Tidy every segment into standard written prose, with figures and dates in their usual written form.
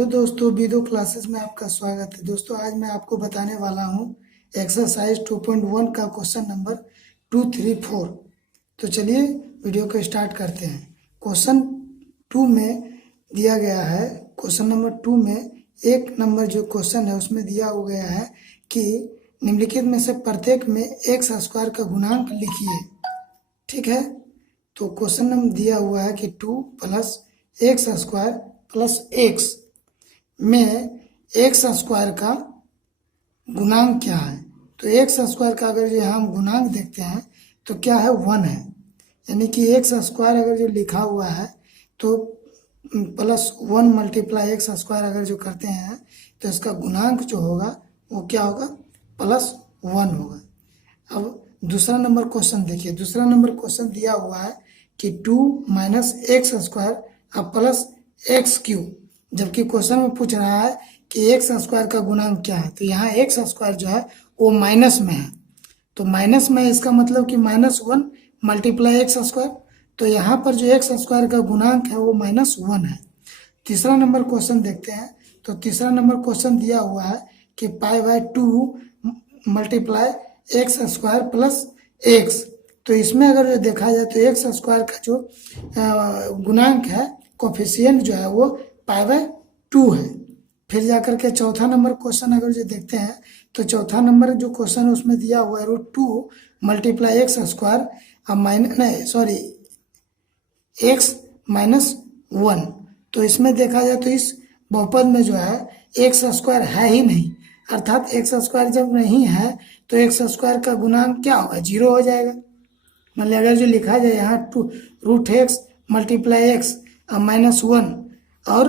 Hello दोस्तों, बीदो classes में आपका स्वागत है। दोस्तों आज मैं आपको बताने वाला हूँ एक्सरसाइज 2.1 का क्वेश्चन नंबर 234। तो चलिए वीडियो को स्टार्ट करते हैं। क्वेश्चन 2 में दिया गया है, क्वेश्चन नंबर 2 में एक नंबर जो क्वेश्चन है उसमें दिया हो गया है कि निम्नलिखित में से प्रत्येक में एक्स स्क्वायर का गुणांक लिखिए। ठीक है, तो क्वेश्चन नंबर दिया हुआ है कि 2 plus x square plus x में एक्स स्क्वायर का गुणांक क्या है। तो एक्स स्क्वायर का अगर जो हम गुणांक देखते हैं तो क्या है, 1 है। यानी कि एक्स स्क्वायर अगर जो लिखा हुआ है तो प्लस 1 मल्टीप्लाई एक्स स्क्वायर अगर जो करते हैं तो इसका गुणांक जो होगा वो क्या होगा, प्लस 1 होगा। अब दूसरा नंबर क्वेश्चन देखिए। दूसरा नंबर क्वेश्चन दिया हुआ है कि 2 माइनस एक्स स्क्वायर अब प्लस एक्स क्यूब, जबकि क्वेश्चन में पूछ रहा है कि एक्स स्क्वायर का गुणांक क्या है। तो यहाँ एक्स स्क्वायर जो है वो माइनस में है, तो माइनस में इसका मतलब कि -1 मल्टीप्लाई एक्स स्क्वायर। तो यहाँ पर जो एक्स स्क्वायर का गुणांक है वो -1 है। तीसरा नंबर क्वेश्चन देखते हैं। तो तीसरा नंबर क्वेश्चन दिया हुआ है कि π/2 multiply X square plus X. तो इसमें अगर जो देखा जाए तो एक्स स्क्वायर का जो गुणांक है, कोफिशिएंट जो है वो π/2 है। फिर जाकर के चौथा नंबर क्वेश्चन अगर जो देखते हैं तो चौथा नंबर जो क्वेश्चन है उसमें दिया हुआ है √2 मल्टीप्लाई एक्स स्क्वायर एक्स -1। तो इसमें देखा जाए तो इस बहुपद में जो है एक्स स्क्वायर है ही नहीं, अर्थात एक्स स्क्वायर जब नहीं है तो एक्स स्क्वायर का गुणांक क्या होगा, 0 हो जाएगा। मतलब अगर जो लिखा जाए यहाँ √x मल्टीप्लाई एक्स -1 और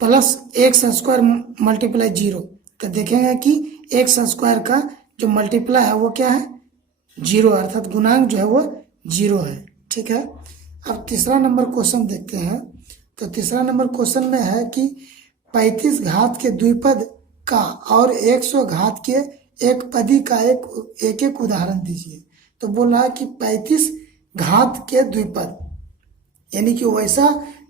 प्लस एक्स स्क्वायर मल्टीप्लाई 0, तो देखेंगे कि एक्स स्क्वायर का जो मल्टीप्लाई है वो क्या है, 0, अर्थात गुणांक जो है वो 0 है। ठीक है, अब तीसरा नंबर क्वेश्चन देखते हैं। तो तीसरा नंबर क्वेश्चन में है कि 35 घात के द्विपद का और 100 घात के एक पदी का एक उदाहरण दीजिए। तो बोला है कि 35 घात के द्विपद यानी कि वैसा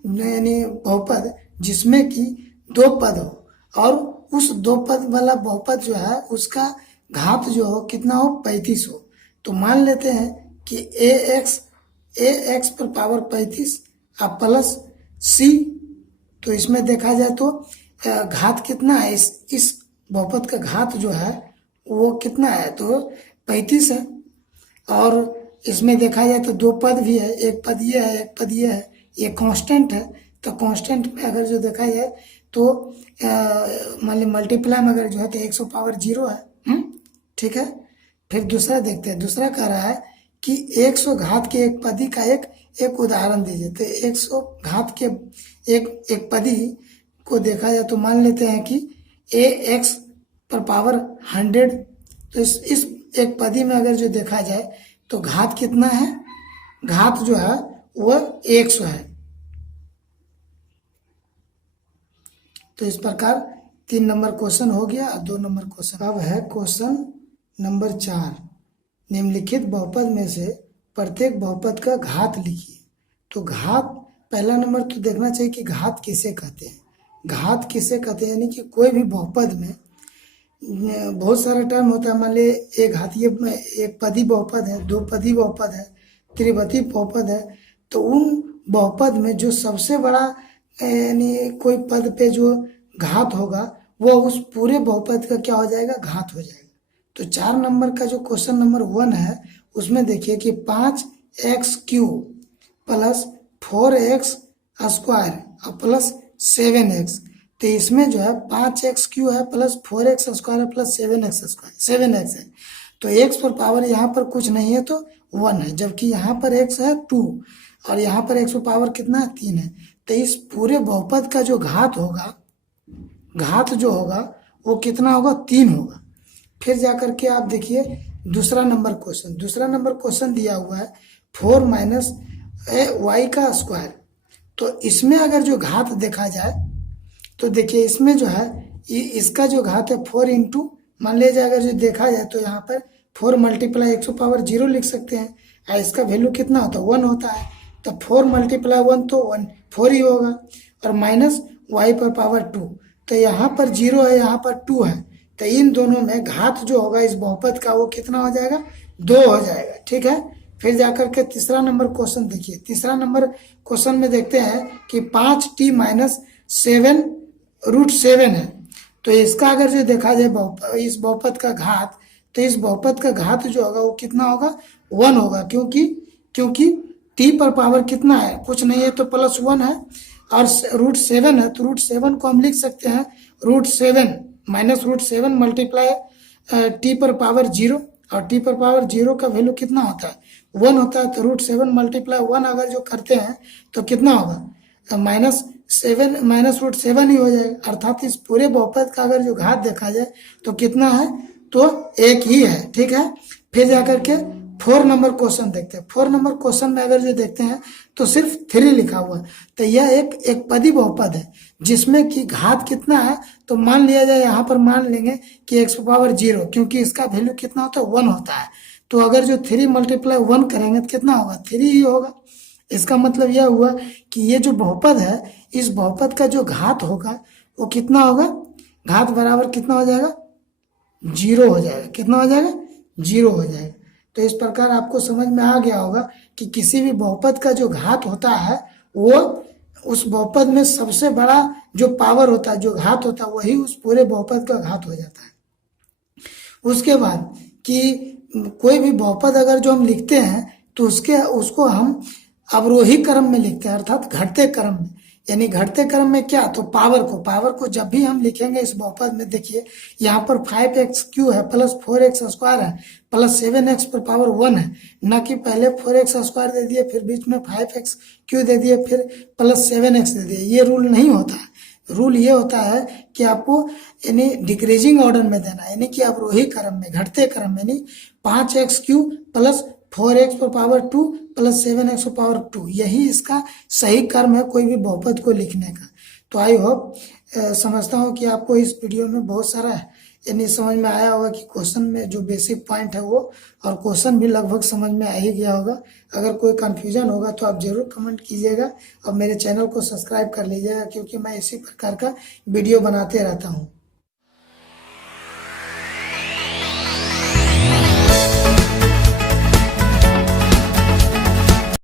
यानी बहुपद जिसमें कि 2 पद हो और उस 2 पद वाला बहुपद जो है उसका घात जो हो कितना हो, 35 हो। तो मान लेते हैं कि ax पर पावर 35 अब प्लस c। तो इसमें देखा जाए तो घात कितना है, इस बहुपद का घात जो है वो कितना है, तो 35 है। और इसमें देखा जाए तो 2 पद भी है, एक पद ये है एक पद ये है, ये कांस्टेंट है। तो कांस्टेंट में अगर जो देखा जाए तो मान ली मल्टीप्लाई में अगर जो है तो 100 पावर 0 है। ठीक है, फिर दूसरा देखते हैं। दूसरा कह रहा है कि 100 घात के एक पदी का एक उदाहरण दीजिए। तो 100 घात के एक पदी को देखा जाए तो मान लेते हैं कि ax पर पावर 100। तो इस एक पदी में अगर जो देखा जाए तो घात कितना है, घात जो है वो 100 है। तो इस प्रकार 3 नंबर क्वेश्चन हो गया और 2 नंबर क्वेश्चन। अब है क्वेश्चन नंबर 4, निम्नलिखित बहुपद में से प्रत्येक बहुपद का घात लिखिए। तो घात, पहला नंबर तो देखना चाहिए कि घात किसे कहते हैं। घात किसे कहते हैं यानी कि कोई भी बहुपद में बहुत सारा टर्म होता है। मान ली एक घातीय एक पदी बहुपद है, 2 पदी बहुपद है, त्रिपदी बहुपद है। तो उन बहुपद में जो सबसे बड़ा यानी कोई पद पे जो घात होगा वो उस पूरे बहुपद का क्या हो जाएगा, घात हो जाएगा। तो 4 नंबर का जो क्वेश्चन नंबर 1 है उसमें देखिए कि 5x³ प्लस 4x स्क्वायर और प्लस 7x। तो इसमें जो है 5x³ है प्लस 4x स्क्वायर है प्लस 7x है। तो x पर पावर यहाँ पर कुछ नहीं है तो 1 है, जबकि यहाँ पर x है 2 और यहाँ पर x पर पावर कितना है, 3 है। तो इस पूरे बहुपद का जो घात होगा, घात जो होगा वो कितना होगा, 3 होगा। फिर जाकर के आप देखिए दूसरा नंबर क्वेश्चन। दूसरा नंबर क्वेश्चन दिया हुआ है 4 माइनस y का स्क्वायर। तो इसमें अगर जो घात देखा जाए तो देखिए इसमें जो है इसका जो घात है 4 इंटू, मान लीजिए अगर जो देखा जाए तो यहाँ पर 4 मल्टीप्लाई 100 पावर 0 लिख सकते हैं और इसका वैल्यू कितना होता है, 1 होता है। तो 4 मल्टीप्लाई 1 तो 4 ही होगा और माइनस y पर पावर 2, तो यहाँ पर 0 है, यहाँ पर 2 है, तो इन दोनों में घात जो होगा इस बहुपद का वो कितना हो जाएगा, 2 हो जाएगा। ठीक है, फिर जाकर के तीसरा नंबर क्वेश्चन देखिए। तीसरा नंबर क्वेश्चन में देखते हैं कि 5t माइनस 7 रूट 7 है, तो इसका अगर जो देखा जाए इस बहुपद का घात, तो इस बहुपद का घात जो होगा वो कितना होगा, 1 होगा, क्योंकि t पर पावर कितना है, कुछ नहीं है तो +1 है, और रूट 7 है, तो रूट 7 को हम लिख सकते हैं root 7 minus root 7 multiply t पर पावर 0, और t पर पावर 0 का वैल्यू कितना होता है, 1 होता है, तो रूट 7 मल्टीप्लाई 1 अगर जो करते हैं तो कितना होगा, माइनस रूट 7 ही हो जाएगा। अर्थात इस पूरे बहुपद का अगर जो घात देखा जाए तो कितना है, तो 1 ही है। ठीक है, फिर जाकर के 4 नंबर क्वेश्चन देखते हैं। 4 नंबर क्वेश्चन में अगर जो देखते हैं तो सिर्फ 3 लिखा हुआ है, तो यह एक पदी बहुपद है जिसमें कि घात कितना है, तो मान लिया जाए यहाँ पर मान लेंगे कि x पावर 0, क्योंकि इसका वैल्यू कितना होता है, 1 होता है, तो अगर जो 3 मल्टीप्लाई 1 करेंगे तो कितना होगा, 3 ही होगा। इसका मतलब यह हुआ कि ये जो बहुपद है, इस बहुपद का जो घात होगा वो कितना होगा, घात बराबर कितना हो जाएगा, 0 हो जाएगा। कितना हो जाएगा, 0 हो जाएगा। तो इस प्रकार आपको समझ में आ गया होगा कि किसी भी बहुपद का जो घात होता है वो उस बहुपद में सबसे बड़ा जो पावर होता है, जो घात होता है, वही उस पूरे बहुपद का घात हो जाता है। उसके बाद कि कोई भी बहुपद अगर जो हम लिखते हैं तो उसको हम अवरोही क्रम में लिखते हैं, अर्थात घटते क्रम में। यानी घटते क्रम में क्या, तो पावर को जब भी हम लिखेंगे इस बहुपद में, देखिए यहाँ पर 5x³ है प्लस 4x² है प्लस 7x पर पावर 1 है, न कि पहले 4x² दे दिए फिर बीच में 5x³ दे दिए फिर प्लस 7x दे दिए। ये रूल नहीं होता है। रूल ये होता है कि आपको यानी डिक्रीजिंग ऑर्डर में देना, यानी कि अवरोही क्रम में, घटते क्रम में, यानी 5x³ प्लस 4x पर पावर 2 प्लस 7x पर पावर 2, यही इसका सही क्रम है कोई भी बहुपद को लिखने का। तो आई होप समझता हूँ कि आपको इस वीडियो में बहुत सारा यानी समझ में आया होगा कि क्वेश्चन में जो बेसिक पॉइंट है वो, और क्वेश्चन भी लगभग समझ में आ ही गया होगा। अगर कोई कन्फ्यूजन होगा तो आप ज़रूर कमेंट कीजिएगा और मेरे चैनल को सब्सक्राइब कर लीजिएगा, क्योंकि मैं इसी प्रकार का वीडियो बनाते रहता हूँ।